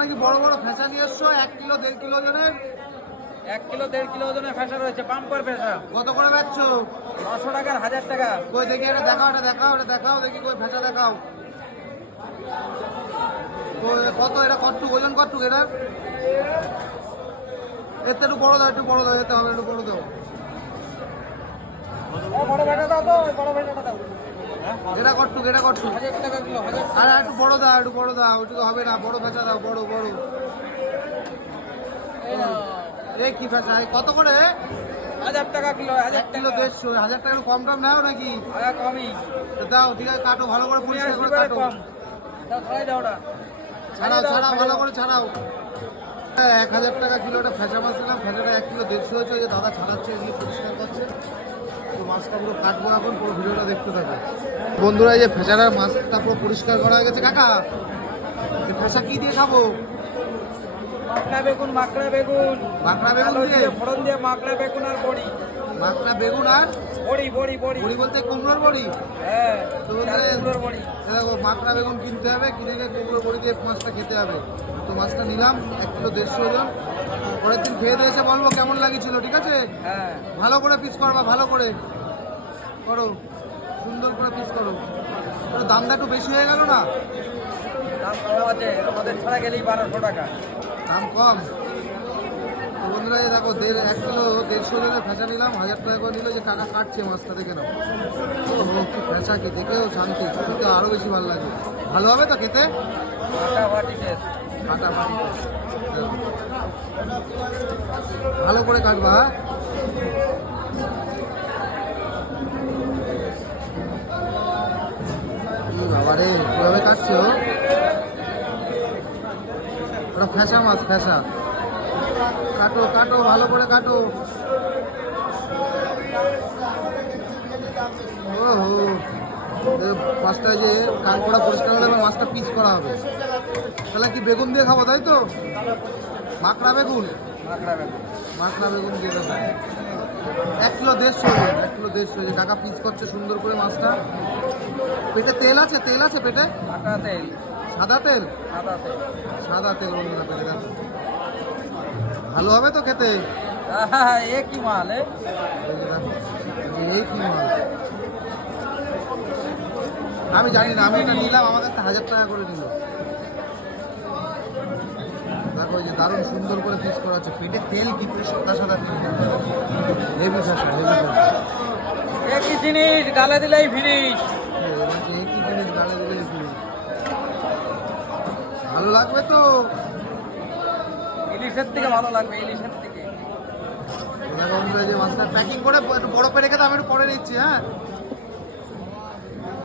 নাকি বড় বড় ফেঁসা নিয়ে এসছো? এক কিলো দেড় কিলো ওজনের? এক কিলো দেড় কিলো ওজনের ফেসা রয়েছে পাম্পার ফেসা। কত করে বেচছো? নশো টাকার হাজার টাকা। কই দেখি এটা দেখাও এটা দেখাও এটা দেখাও দেখি কই ফেঁসা দেখাও। কত এটা কটটুক ওজন কটটুক এটা? এর একটু বড় দাও একটু বড় দাও এতে হবে একটু বড় দাও। বড় ভেটা দাও তো বড় দাও। এটা কটটুক এটা কটটুক টাকা আর একটু বড় দাও একটু বড় দাও ওইটুকু হবে না বড় ফেঁসা দাও বড় বড়। এই কি এই কত করে? হাজার টাকা কিলো হাজার কিলো টাকা। দেড়শো। হাজার টাকার কম নাও নাকি? কমই। দাও ঠিক আছে কাটো ভালো করে পরিষ্কার কাটো। ছাড়াও ছাড়াও ভালো করে ছাড়াও। এক হাজার টাকা মাছ এক কিলো হয়েছে, ওই যে দাদা ছাড়াচ্ছে পরিষ্কার করছে। তো মাছটা পুরো পুরো দেখতে বন্ধুরা, এই যে ফেঁচাটার মাছটা পুরো পরিষ্কার করা হয়ে গেছে, কাকা। ফেঁসা কি দিয়ে খাব? মাকড়া বেগুন মাকড়া বেগুন। মাকড়া বেগুন দিয়ে? ফোড়ন দিয়ে মাকড়া বেগুন আর বড়ি। মাছটা বেগুন আর? বড়ি বড়ি বড়ি। বড়ি বলতে কুমড়োর বড়ি? হ্যাঁ কুমড়োর বড়ি। দেখো মাকড়া বেগুন কিনতে হবে কিনে গিয়ে কুমড়ো বড়ি দিয়ে মাছটা খেতে হবে। তো মাছটা নিলাম এক কিলো দেড়শো ওজন। পরের দিন খেয়ে দিয়েছে বলব কেমন লাগিয়েছিল ঠিক আছে? হ্যাঁ। ভালো করে পিস করবা ভালো করে। করো সুন্দর করে পিস করো। দামটা একটু বেশি হয়ে গেল না? দাম কম আছে? আমাদের ছাড়া গেলেই বারোশো টাকা। দাম কম। বন্ধুরা এই দেখো দেড় এক কিলো দেড়শো জনের ফেঁচা নিলাম হাজার টাকা করে নিল যে টাকা কাটছে মাছটা দেখে নাও ও হো কি ফেঁচা কি দেখেও শান্তি খেতে আরও বেশি ভালো লাগে। ভালো হবে তো খেতে? ভালো করে কাটবা হ্যাঁ? কি বাবা রে কীভাবে কাটছো ওটা ফ্যাসা মাছ ফ্যাসা। কাটো কাটো ভালো করে কাটো। মাছটা যে কাঁকড়া পরিষ্কার হলে মাছটা পিস করা হবে। তাহলে কি বেগুন দিয়ে খাব তাই তো? মাকড়া বেগুন? মাকড়া বেগুন। দিয়ে দেবো। এক কিলো দেড়শো এক কিলো দেড়শো টাকা পিস করছে সুন্দর করে মাছটা। পেটে তেল আছে তেল আছে পেটে? আটা তেল। সাদা তেল? সাদা তেল। সাদা তেল বন্ধুরা পেটে দেখো ভালো হবে তো খেতে? এ কি মাল? এই কি মাল? আমি জানি না আমি এটা নিলাম আমার কাছে হাজার টাকা করে নিল। দেখো ওই যে দারুণ সুন্দর করে পিস করা আছে। পেটে তেল কি পুরো সাদা সাদা তেল হেভি ফ্যাশন হেভি ফ্যাশন এ জিনিস গালে দিলেই কি জিনিস গালে দিলে? ভালো লাগবে তো? ইলিশের থেকে ভালো লাগবে ইলিশের থেকে। যে মাছটা প্যাকিং করে বড় পেরে খেতে আমি একটু পরে নিচ্ছি হ্যাঁ?